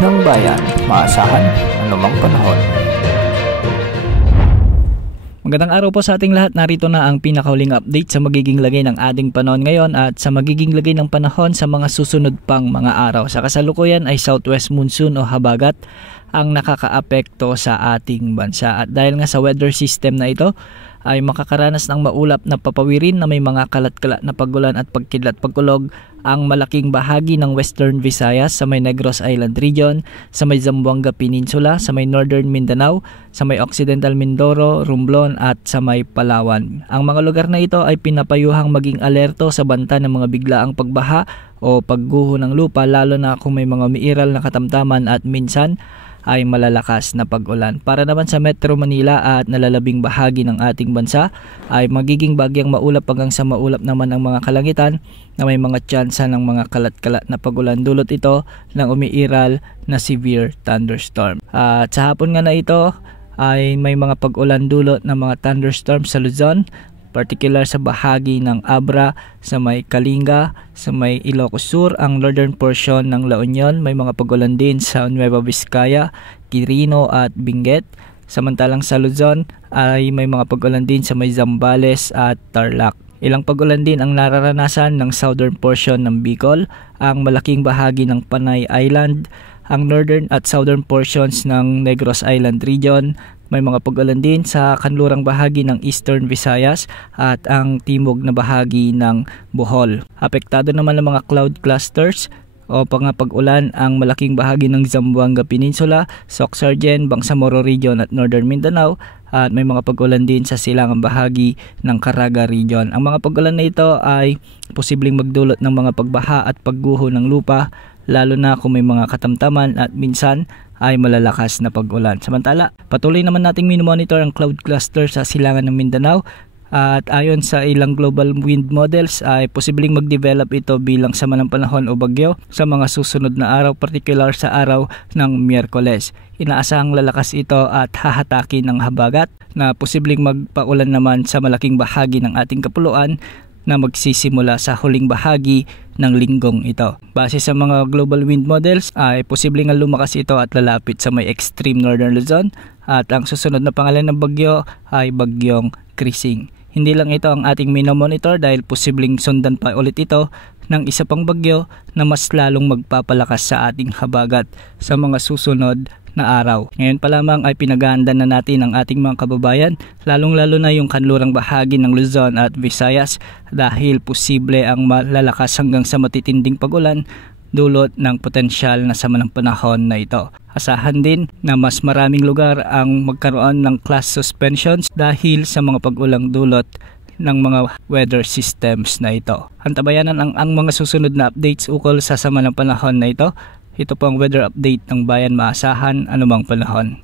ng bayan, maasahan anumang panahon. Magandang araw po sa ating lahat. Narito na ang pinakahuling update sa magiging lagay ng ating panahon ngayon at sa magiging lagay ng panahon sa mga susunod pang mga araw. Sa kasalukuyan ay southwest monsoon o habagat ang nakakaapekto sa ating bansa. At dahil nga sa weather system na ito, ay makakaranas ng maulap na papawirin na may mga kalat-kalat na pagulan at pagkidlat-pagkulog ang malaking bahagi ng Western Visayas sa may Negros Island Region, sa may Zamboanga Peninsula, sa may Northern Mindanao, sa may Occidental Mindoro, Romblon at sa may Palawan. Ang mga lugar na ito ay pinapayuhang maging alerto sa banta ng mga biglaang pagbaha o pagguho ng lupa, lalo na kung may mga umiiral na katamtaman at minsan ay malalakas na pag-ulan. Para naman sa Metro Manila at nalalabing bahagi ng ating bansa ay magiging bagyang maulap hanggang sa maulap naman ang mga kalangitan na may mga tsansa ng mga kalat-kalat na pag-ulan. Dulot ito ng umiiral na severe thunderstorm. At sa hapon nga na ito ay may mga pag-ulan dulot ng mga thunderstorm sa Luzon, particular sa bahagi ng Abra, sa may Kalinga, sa may Ilocos Sur, ang northern portion ng La Union. May mga pag-ulan din sa Nueva Vizcaya, Quirino at Benguet. Samantalang sa Luzon ay may mga pag-ulan din sa may Zambales at Tarlac. Ilang pag-ulan din ang nararanasan ng southern portion ng Bicol, ang malaking bahagi ng Panay Island, ang northern at southern portions ng Negros Island Region. May mga pag-ulan din sa kanlurang bahagi ng Eastern Visayas at ang timog na bahagi ng Bohol. Apektado naman ng mga cloud clusters o pag-ulan ang malaking bahagi ng Zamboanga Peninsula, Soc-Sargen, Bangsamoro Region at Northern Mindanao, at may mga pag-ulan din sa silangang bahagi ng Caraga Region. Ang mga pag-ulan na ito ay posibleng magdulot ng mga pagbaha at pagguho ng lupa, lalo na kung may mga katamtaman at minsan ay malalakas na pag-ulan. Samantala, patuloy naman nating minomonitor ang cloud cluster sa silangan ng Mindanao at ayon sa ilang global wind models ay posibleng mag-develop ito bilang sama ng panahon o bagyo sa mga susunod na araw, particular sa araw ng Miyerkules. Inaasahang lalakas ito at hahatakin ng habagat na posibleng magpaulan naman sa malaking bahagi ng ating kapuluan na magsisimula sa huling bahagi ng linggong ito. Base sa mga global wind models ay posibleng lumakas ito at lalapit sa may extreme northern Luzon at ang susunod na pangalan ng bagyo ay bagyong Krising. Hindi lang ito ang ating minomonitor dahil posibleng sundan pa ulit ito ng isa pang bagyo na mas lalong magpapalakas sa ating habagat sa mga susunod na araw. Ngayon pa lamang ay pinag-aanda na natin ang ating mga kababayan, lalong-lalo na yung kanlurang bahagi ng Luzon at Visayas dahil posible ang malalakas hanggang sa matitinding pag-ulan dulot ng potensyal na sama ng panahon na ito. Asahan din na mas maraming lugar ang magkaroon ng class suspensions dahil sa mga pag-ulang dulot ng mga weather systems na ito. Antabayanan ang mga susunod na updates ukol sa sama ng panahon na ito. Ito po ang weather update ng bayan, maasahan anumang panahon.